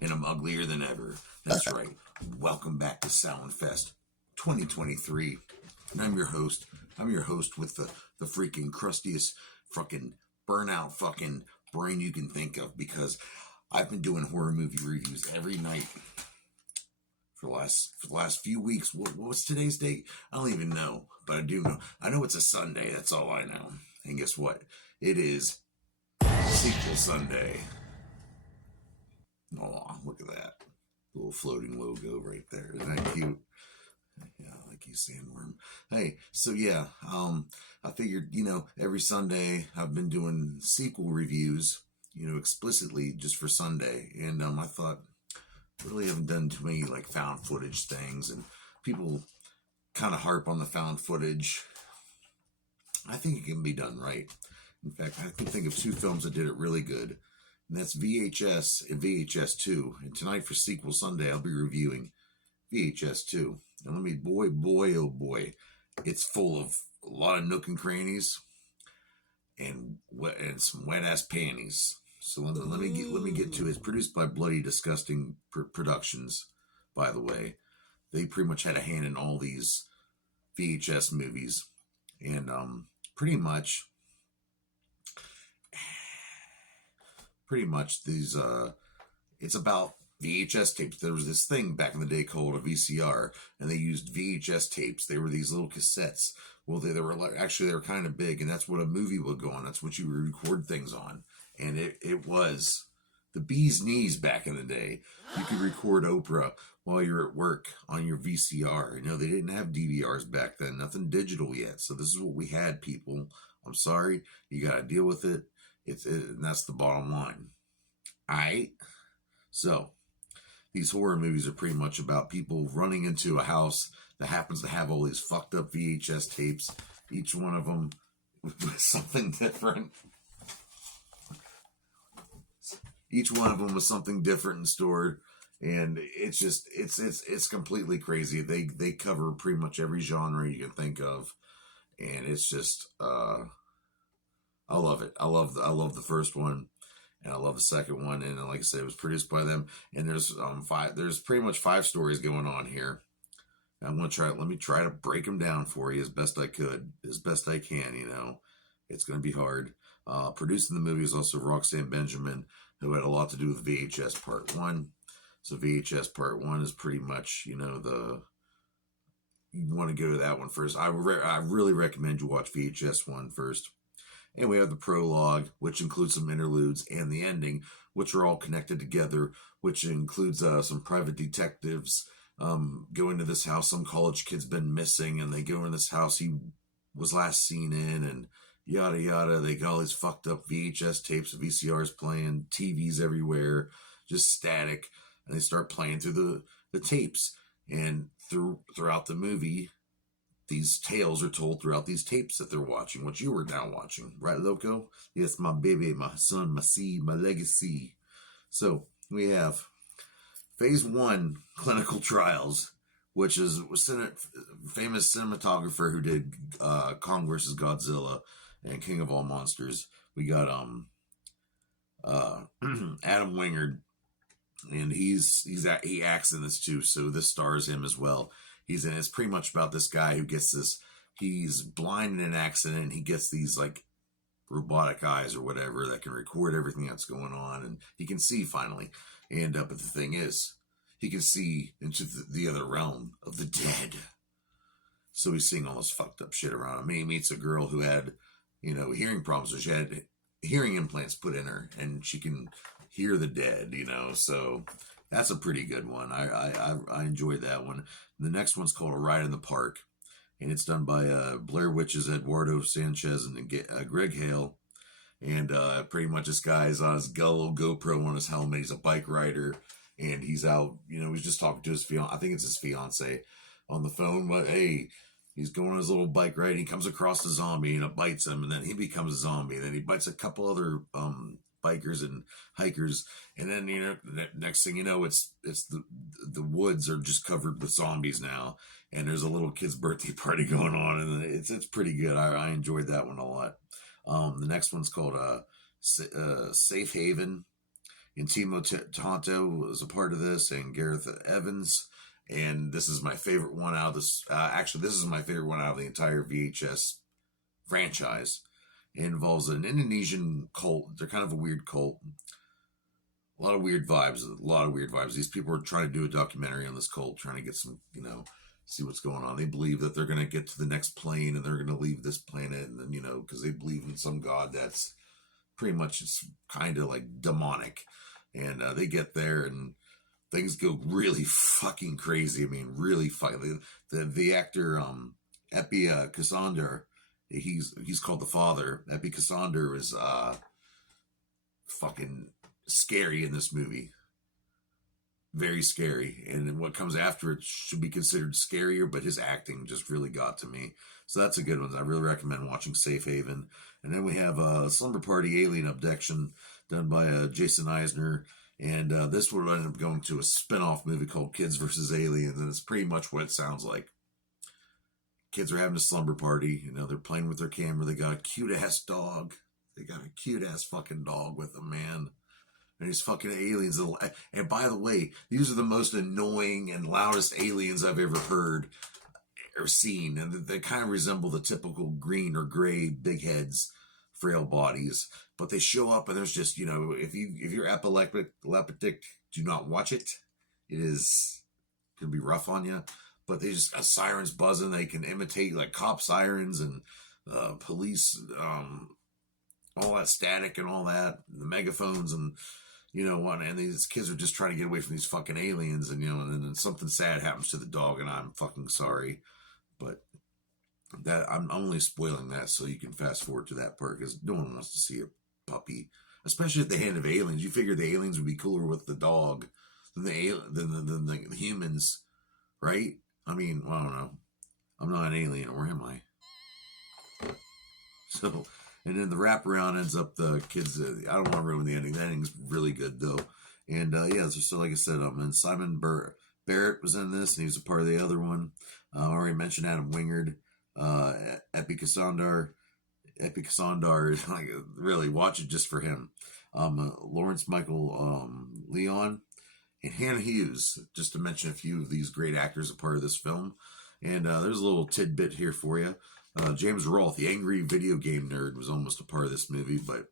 and I'm uglier than ever. That's right. Welcome back to Samhain Fest 2023. And I'm your host. I'm your host with the freaking crustiest fucking burnout fucking brain you can think of, because I've been doing horror movie reviews every night for the last few weeks. What's today's date? I don't even know, but I do know. I know it's a Sunday. That's all I know. And guess what? It is Sequel Sunday. Oh, look at that little floating logo right there. Isn't that cute? Yeah, like you sandworm. Hey, so yeah, I figured, every Sunday I've been doing sequel reviews, explicitly just for Sunday. And I thought, really haven't done too many like found footage things, and people kind of harp on the found footage. I think it can be done right. In fact, I can think of two films that did it really good, and that's VHS and VHS 2. And tonight for Sequel Sunday, I'll be reviewing VHS 2. And boy, oh boy, it's full of a lot of nook and crannies and some wet ass panties. So let me get to it. It's produced by Bloody Disgusting Productions, by the way. They pretty much had a hand in all these VHS movies, and pretty much these it's about VHS tapes. There was this thing back in the day called a VCR, and they used VHS tapes. They were these little cassettes. Well, they were kind of big, and that's what a movie would go on. That's what you would record things on. And it was the bee's knees back in the day. You could record Oprah while you're at work on your VCR. They didn't have DVRs back then, nothing digital yet. So this is what we had, people. I'm sorry, you got to deal with it. And that's the bottom line. All right. So these horror movies are pretty much about people running into a house that happens to have all these fucked up VHS tapes, each one of them with something different. Each one of them was something different and stored, and it's completely crazy. They cover pretty much every genre you can think of, and it's just I love it. I love the first one, and I love the second one. And like I said, it was produced by them. And there's pretty much 5 stories going on here. I'm gonna let me try to break them down for you as best I can. It's gonna be hard. Producing the movie is also Roxanne Benjamin, who had a lot to do with VHS Part 1. So VHS Part 1 is pretty much, you want to go to that one first. I really recommend you watch VHS 1 first. And we have the prologue, which includes some interludes, and the ending, which are all connected together, which includes some private detectives go into this house. Some college kid's been missing, and they go in this house he was last seen in, and yada yada. They got all these fucked up VHS tapes, VCRs playing, TVs everywhere, just static, and they start playing through the tapes. And throughout the movie, these tales are told throughout these tapes that they're watching, what you were now watching, right, Loco? Yes, my baby, my son, my seed, my legacy. So we have Phase 1 clinical trials, which is famous cinematographer who did Kong vs. Godzilla and King of All Monsters. We got Adam Wingard, and he acts in this too, so this stars him as well. It's pretty much about this guy who gets this. He's blind in an accident, and he gets these like robotic eyes or whatever that can record everything that's going on, and he can see finally. And but the thing is, he can see into the other realm of the dead. So he's seeing all this fucked up shit around him. And he meets a girl who had, hearing problems. So she had hearing implants put in her, and she can hear the dead, So that's a pretty good one. I enjoyed that one. The next one's called A Ride in the Park, and it's done by Blair Witch's Eduardo Sanchez and Greg Hale. And pretty much this guy is on his little GoPro on his helmet. He's a bike rider, and he's out, he's just talking to his fiance. I think it's his fiance on the phone. But hey, he's going on his little bike ride. He comes across a zombie, and it bites him, and then he becomes a zombie. And then he bites a couple other bikers and hikers, and then the next thing you know, it's the woods are just covered with zombies now, and there's a little kid's birthday party going on, and it's pretty good. I enjoyed that one a lot. The next one's called Safe Haven, And Timo Tonto was a part of this, and Gareth Evans. And this is my favorite one out of this. Actually, this is my favorite one out of the entire VHS franchise. It involves an Indonesian cult. They're kind of a weird cult. A lot of weird vibes. These people are trying to do a documentary on this cult, trying to get some, see what's going on. They believe that they're going to get to the next plane and they're going to leave this planet. And then, because they believe in some god that's pretty much, it's kind of like demonic. And they get there and things go really fucking crazy. I mean, really fucking. The actor, Epi Cassandra, he's called the father. Epi Cassandra is fucking scary in this movie. Very scary. And what comes after it should be considered scarier, but his acting just really got to me. So that's a good one. I really recommend watching Safe Haven. And then we have Slumber Party Alien Abduction, done by Jason Eisner. And this would end up going to a spin-off movie called Kids vs. Aliens. And it's pretty much what it sounds like. Kids are having a slumber party. They're playing with their camera. They got a cute-ass dog. They got a cute-ass fucking dog with them, man. And these fucking aliens. And by the way, these are the most annoying and loudest aliens I've ever heard or seen. And they kind of resemble the typical green or gray big heads, frail bodies. But they show up and there's just, if you're epileptic, do not watch it. It is going to be rough on you. But they just got sirens buzzing. They can imitate like cop sirens and police, all that static and all that, the megaphones and and these kids are just trying to get away from these fucking aliens, and and then something sad happens to the dog, and I'm fucking sorry, but that I'm only spoiling that so you can fast forward to that part because no one wants to see a puppy, especially at the hand of aliens. You figure the aliens would be cooler with the dog than the humans, right? I mean, well, I don't know. I'm not an alien, or am I? So. And then the wraparound ends up the kids. I don't want to ruin the ending. The ending's really good though. And so like I said, and Simon Barrett was in this, and he was a part of the other one. I already mentioned Adam Wingard, Epi Cassandra, like really watch it just for him. Lawrence Michael Leon and Hannah Hughes, just to mention a few of these great actors a part of this film. And there's a little tidbit here for you. James Rolfe, the angry video game nerd, was almost a part of this movie, but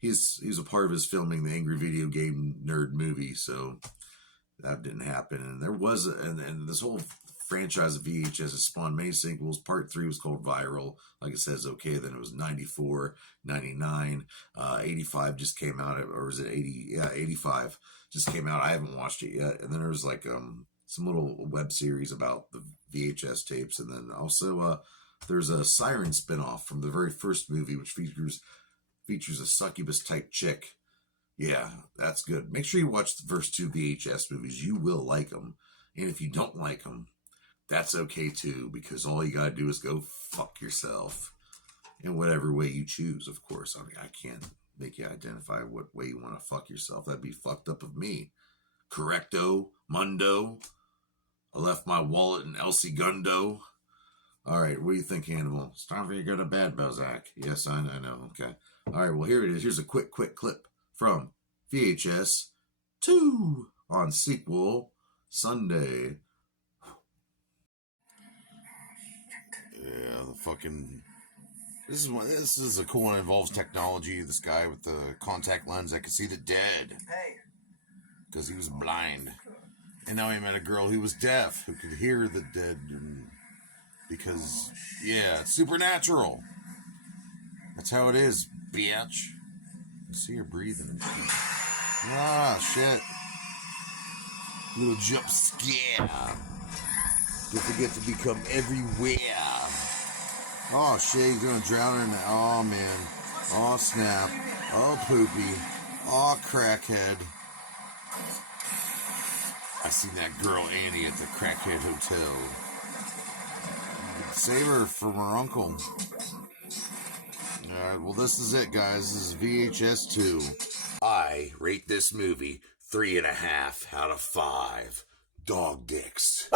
he's a part of his filming the angry video game nerd movie, so that didn't happen. And there was, and this whole franchise of VHS has spawned many sequels. Part 3 was called Viral. Like it says, okay, then it was 94, 99, 85 just came out, or was it 80? Yeah, 85 just came out. I haven't watched it yet. And then there was like some little web series about the VHS tapes, and then also there's a Siren spinoff from the very first movie, which features a succubus type chick. Yeah, that's good. Make sure you watch the first 2 VHS movies. You will like them. And if you don't like them, that's okay too, because all you gotta do is go fuck yourself in whatever way you choose, of course. I mean, I can't make you identify what way you want to fuck yourself. That'd be fucked up of me. Correcto, Mundo. I left my wallet in El Segundo. All right, what do you think, Hannibal? It's time for you to go to bed, Balzac. Yes, I know. Okay. All right, well, here it is. Here's a quick clip from VHS 2 on Sequel Sunday. Yeah, the fucking... This is a cool one. It involves technology. This guy with the contact lens that could see the dead. Because he was blind. And now he met a girl who was deaf, who could hear the dead. Because, yeah, it's supernatural. That's how it is, bitch. I see her breathing. Ah, shit. Little jump scare. Don't forget to become everywhere. Oh, shit, he's gonna drown in the... Oh, man. Oh, snap. Oh, poopy. Oh, crackhead. I seen that girl Annie at the Crackhead Hotel. Save her from her uncle. Alright, well, this is it, guys. This is VHS 2. I rate this movie 3.5 out of 5 dog dicks.